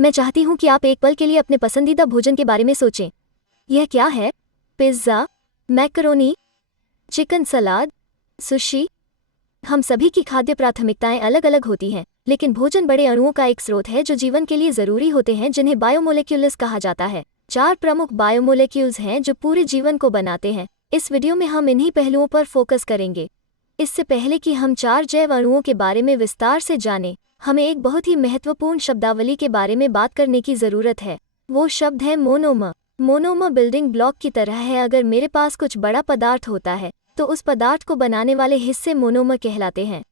मैं चाहती हूँ कि आप एक पल के लिए अपने पसंदीदा भोजन के बारे में सोचें। यह क्या है? पिज़्ज़ा, मैकरोनी, चिकन सलाद, सुशी। हम सभी की खाद्य प्राथमिकताएं अलग अलग होती हैं, लेकिन भोजन बड़े अणुओं का एक स्रोत है जो जीवन के लिए ज़रूरी होते हैं, जिन्हें बायोमोलेक्यूल्स कहा जाता है। 4 प्रमुख बायोमोलेक्यूल्स हैं जो पूरे जीवन को बनाते हैं। इस वीडियो में हम इन्हीं पहलुओं पर फोकस करेंगे। इससे पहले कि हम 4 जैव अणुओं के बारे में विस्तार से जानें, हमें एक बहुत ही महत्वपूर्ण शब्दावली के बारे में बात करने की ज़रूरत है। वो शब्द है मोनोमर। मोनोमर बिल्डिंग ब्लॉक की तरह है। अगर मेरे पास कुछ बड़ा पदार्थ होता है तो उस पदार्थ को बनाने वाले हिस्से मोनोमर कहलाते हैं।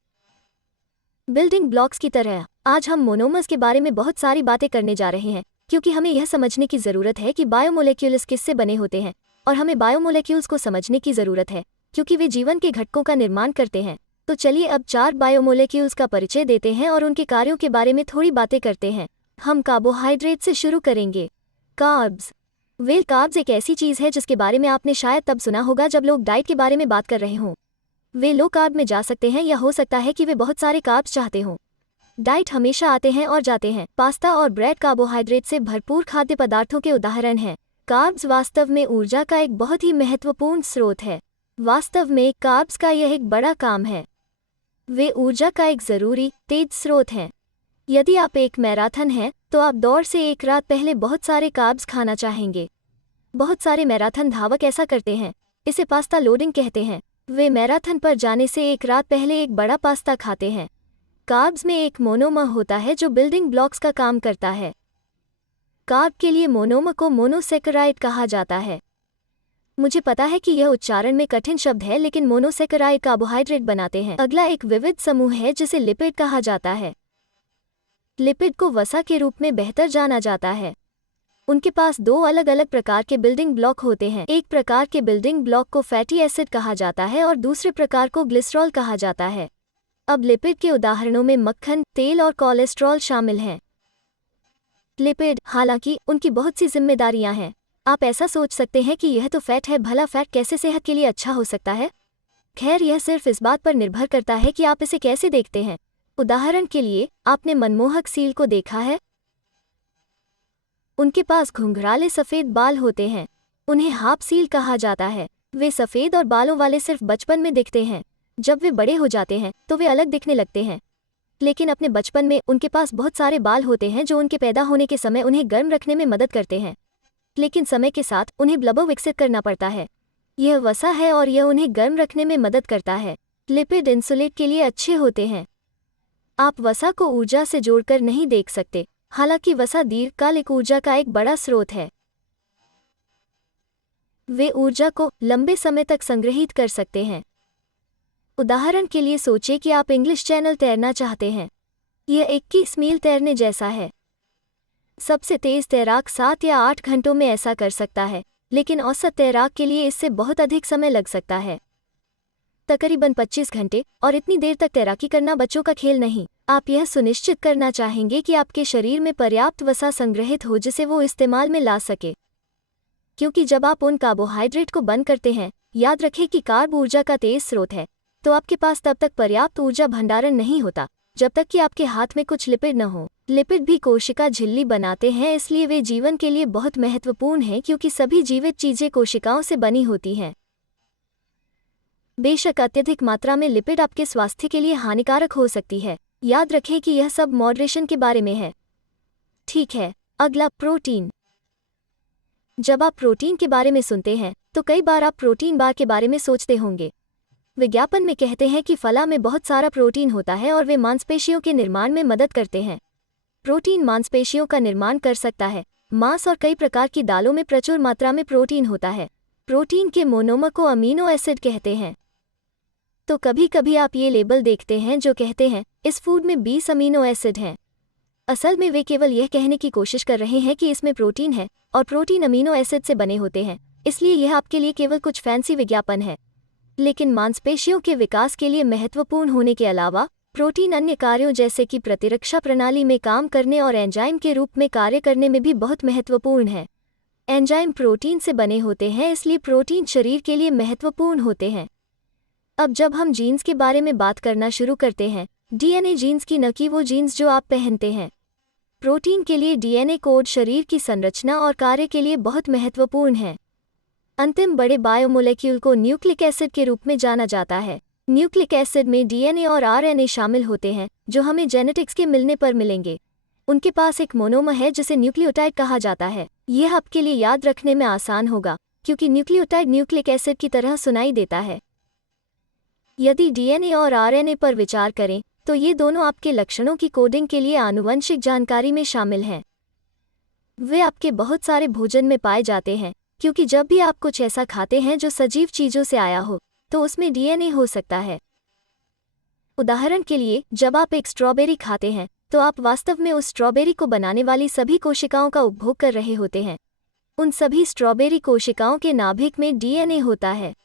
बिल्डिंग ब्लॉक्स की तरह आज हम मोनोमर्स के बारे में बहुत सारी बातें करने जा रहे हैं, क्योंकि हमें यह समझने की ज़रूरत है कि बायोमोलेक्यूल्स किससे बने होते हैं, और हमें बायोमोलेक्यूल्स को समझने की ज़रूरत है क्योंकि वे जीवन के घटकों का निर्माण करते हैं। तो चलिए अब 4 बायोमोलेक्यूल्स का परिचय देते हैं और उनके कार्यों के बारे में थोड़ी बातें करते हैं। हम कार्बोहाइड्रेट से शुरू करेंगे। कार्ब्स। कार्ब्स एक ऐसी चीज़ है जिसके बारे में आपने शायद तब सुना होगा जब लोग डाइट के बारे में बात कर रहे हों। वे लो कार्ब में जा सकते हैं, या हो सकता है कि वे बहुत सारे कार्ब्स चाहते हों। डाइट हमेशा आते हैं और जाते हैं। पास्ता और ब्रेड कार्बोहाइड्रेट से भरपूर खाद्य पदार्थों के उदाहरण हैं। कार्ब्स वास्तव में ऊर्जा का एक बहुत ही महत्वपूर्ण स्रोत है। वास्तव में कार्ब्स का यह एक बड़ा काम है। वे ऊर्जा का एक ज़रूरी, तेज स्रोत हैं। यदि आप एक मैराथन हैं, तो आप दौड़ से एक रात पहले बहुत सारे कार्ब्स खाना चाहेंगे। बहुत सारे मैराथन धावक ऐसा करते हैं। इसे पास्ता लोडिंग कहते हैं। वे मैराथन पर जाने से एक रात पहले एक बड़ा पास्ता खाते हैं। कार्ब्स में एक मोनोमर होता है जो बिल्डिंग ब्लॉक्स का काम करता है। कार्ब के लिए मोनोमर को मोनोसेकेराइड कहा जाता है। मुझे पता है कि यह उच्चारण में कठिन शब्द है, लेकिन मोनोसेकेराइड कार्बोहाइड्रेट बनाते हैं। अगला एक विविध समूह है जिसे लिपिड कहा जाता है। लिपिड को वसा के रूप में बेहतर जाना जाता है। उनके पास 2 अलग अलग प्रकार के बिल्डिंग ब्लॉक होते हैं। एक प्रकार के बिल्डिंग ब्लॉक को फैटी एसिड कहा जाता है और दूसरे प्रकार को ग्लिसरॉल कहा जाता है। अब लिपिड के उदाहरणों में मक्खन, तेल और कोलेस्ट्रॉल शामिल हैं। लिपिड, हालांकि उनकी बहुत सी जिम्मेदारियां हैं। आप ऐसा सोच सकते हैं कि यह तो फैट है, भला फैट कैसे सेहत के लिए अच्छा हो सकता है? खैर, यह सिर्फ इस बात पर निर्भर करता है कि आप इसे कैसे देखते हैं। उदाहरण के लिए, आपने मनमोहक सील को देखा है? उनके पास घुंघराले सफ़ेद बाल होते हैं। उन्हें हाफ सील कहा जाता है। वे सफ़ेद और बालों वाले सिर्फ बचपन में दिखते हैं। जब वे बड़े हो जाते हैं तो वे अलग दिखने लगते हैं, लेकिन अपने बचपन में उनके पास बहुत सारे बाल होते हैं जो उनके पैदा होने के समय उन्हें गर्म रखने में मदद करते हैं। लेकिन समय के साथ उन्हें ब्लबर विकसित करना पड़ता है। यह वसा है और यह उन्हें गर्म रखने में मदद करता है। लिपिड इंसुलेट के लिए अच्छे होते हैं। आप वसा को ऊर्जा से जोड़कर नहीं देख सकते, हालांकि वसा दीर्घकालिक ऊर्जा का एक बड़ा स्रोत है। वे ऊर्जा को लंबे समय तक संग्रहित कर सकते हैं। उदाहरण के लिए सोचें कि आप इंग्लिश चैनल तैरना चाहते हैं। यह 21 मील तैरने जैसा है। सबसे तेज तैराक 7 या 8 घंटों में ऐसा कर सकता है, लेकिन औसत तैराक के लिए इससे बहुत अधिक समय लग सकता है, तकरीबन 25 घंटे। और इतनी देर तक तैराकी करना बच्चों का खेल नहीं। आप यह सुनिश्चित करना चाहेंगे कि आपके शरीर में पर्याप्त वसा संग्रहित हो जिसे वो इस्तेमाल में ला सके, क्योंकि जब आप उन कार्बोहाइड्रेट को बंद करते हैं, याद रखें कि कार्ब ऊर्जा का तेज स्रोत है, तो आपके पास तब तक पर्याप्त ऊर्जा भंडारण नहीं होता जब तक कि आपके हाथ में कुछ लिपिड न हो। लिपिड भी कोशिका झिल्ली बनाते हैं, इसलिए वे जीवन के लिए बहुत महत्वपूर्ण हैं, क्योंकि सभी जीवित चीजें कोशिकाओं से बनी होती हैं। बेशक अत्यधिक मात्रा में लिपिड आपके स्वास्थ्य के लिए हानिकारक हो सकती है। याद रखें कि यह सब मॉडरेशन के बारे में है। ठीक है, अगला प्रोटीन। जब आप प्रोटीन के बारे में सुनते हैं तो कई बार आप प्रोटीन बार के बारे में सोचते होंगे। विज्ञापन में कहते हैं कि फला में बहुत सारा प्रोटीन होता है और वे मांसपेशियों के निर्माण में मदद करते हैं। प्रोटीन मांसपेशियों का निर्माण कर सकता है। मांस और कई प्रकार की दालों में प्रचुर मात्रा में प्रोटीन होता है। प्रोटीन के मोनोमर को अमीनो एसिड कहते हैं। तो कभी कभी आप ये लेबल देखते हैं जो कहते हैं इस फूड में 20 अमीनो एसिड हैं। असल में वे केवल यह कहने की कोशिश कर रहे हैं कि इसमें प्रोटीन है, और प्रोटीन अमीनो एसिड से बने होते हैं, इसलिए यह आपके लिए केवल कुछ फैंसी विज्ञापन है। लेकिन मांसपेशियों के विकास के लिए महत्वपूर्ण होने के अलावा प्रोटीन अन्य कार्यों जैसे कि प्रतिरक्षा प्रणाली में काम करने और एंजाइम के रूप में कार्य करने में भी बहुत महत्वपूर्ण है। एंजाइम प्रोटीन से बने होते हैं, इसलिए प्रोटीन शरीर के लिए महत्वपूर्ण होते हैं। अब जब हम जीन्स के बारे में बात करना शुरू करते हैं, डीएनए जीन्स की, न कि वो जीन्स जो आप पहनते हैं। प्रोटीन के लिए डीएनए कोड शरीर की संरचना और कार्य के लिए बहुत महत्वपूर्ण है। अंतिम बड़े बायोमोलेक्यूल को न्यूक्लिक एसिड के रूप में जाना जाता है। न्यूक्लिक एसिड में डीएनए और आरएनए शामिल होते हैं, जो हमें जेनेटिक्स के मिलने पर मिलेंगे। उनके पास एक मोनोमर है जिसे न्यूक्लियोटाइड कहा जाता है। यह आपके लिए याद रखने में आसान होगा, क्योंकि न्यूक्लियोटाइड न्यूक्लिक एसिड की तरह सुनाई देता है। यदि डीएनए और आरएनए पर विचार करें, तो ये दोनों आपके लक्षणों की कोडिंग के लिए आनुवंशिक जानकारी में शामिल हैं। वे आपके बहुत सारे भोजन में पाए जाते हैं, क्योंकि जब भी आप कुछ ऐसा खाते हैं जो सजीव चीजों से आया हो, तो उसमें डीएनए हो सकता है। उदाहरण के लिए, जब आप एक स्ट्रॉबेरी खाते हैं, तो आप वास्तव में उस स्ट्रॉबेरी को बनाने वाली सभी कोशिकाओं का उपभोग कर रहे होते हैं। उन सभी स्ट्रॉबेरी कोशिकाओं के नाभिक में डीएनए होता है।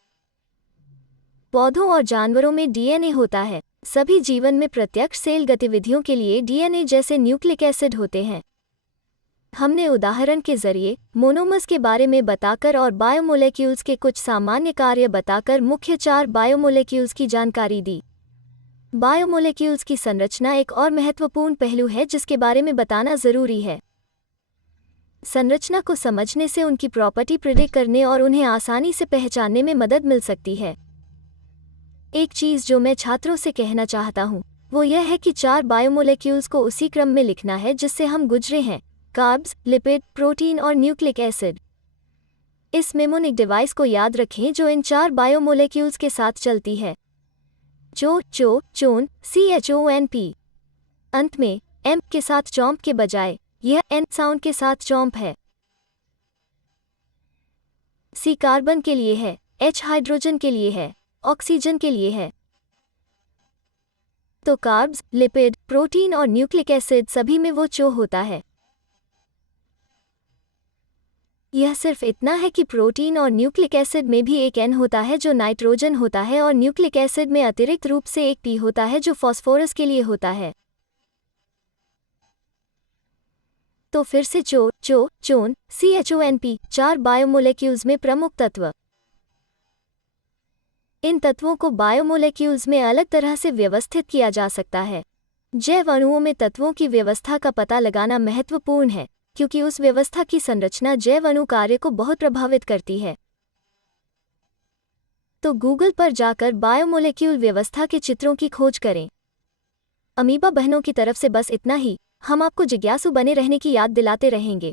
पौधों और जानवरों में डीएनए होता है। सभी जीवन में प्रत्यक्ष सेल गतिविधियों के लिए डीएनए जैसे न्यूक्लिक एसिड होते हैं। हमने उदाहरण के जरिए मोनोमर्स के बारे में बताकर और बायोमोलेक्यूल्स के कुछ सामान्य कार्य बताकर मुख्य 4 बायोमोलेक्यूल्स की जानकारी दी। बायोमोलेक्यूल्स की संरचना एक और महत्वपूर्ण पहलू है जिसके बारे में बताना जरूरी है। संरचना को समझने से उनकी प्रॉपर्टी प्रिडिक्ट करने और उन्हें आसानी से पहचानने में मदद मिल सकती है। एक चीज़ जो मैं छात्रों से कहना चाहता हूँ, वो यह है कि 4 बायोमोलेक्यूल्स को उसी क्रम में लिखना है जिससे हम गुजरे हैं: कार्ब्स, लिपिड, प्रोटीन और न्यूक्लिक एसिड। इस मेमोनिक डिवाइस को याद रखें जो इन 4 बायोमोलेक्यूल्स के साथ चलती है: चोन, CHONP। अंत में M के साथ चॉम्प के बजाय यह N साउंड के साथ चॉम्प है। C कार्बन के लिए है, H हाइड्रोजन के लिए है, ऑक्सीजन के लिए है। तो कार्ब्स, लिपिड, प्रोटीन और न्यूक्लिक एसिड सभी में वो चो होता है। यह सिर्फ इतना है कि प्रोटीन और न्यूक्लिक एसिड में भी एक N होता है जो नाइट्रोजन होता है, और न्यूक्लिक एसिड में अतिरिक्त रूप से एक P होता है जो फॉस्फोरस के लिए होता है। तो फिर से चोन, CHONP 4 बायोमोलेक्यूल्स में प्रमुख तत्व। इन तत्वों को बायोमोलेक्यूल्स में अलग तरह से व्यवस्थित किया जा सकता है। जैव अणुओं में तत्वों की व्यवस्था का पता लगाना महत्वपूर्ण है, क्योंकि उस व्यवस्था की संरचना जैव अणु कार्य को बहुत प्रभावित करती है। तो गूगल पर जाकर बायोमोलेक्यूल व्यवस्था के चित्रों की खोज करें। अमीबा बहनों की तरफ से बस इतना ही। हम आपको जिज्ञासु बने रहने की याद दिलाते रहेंगे।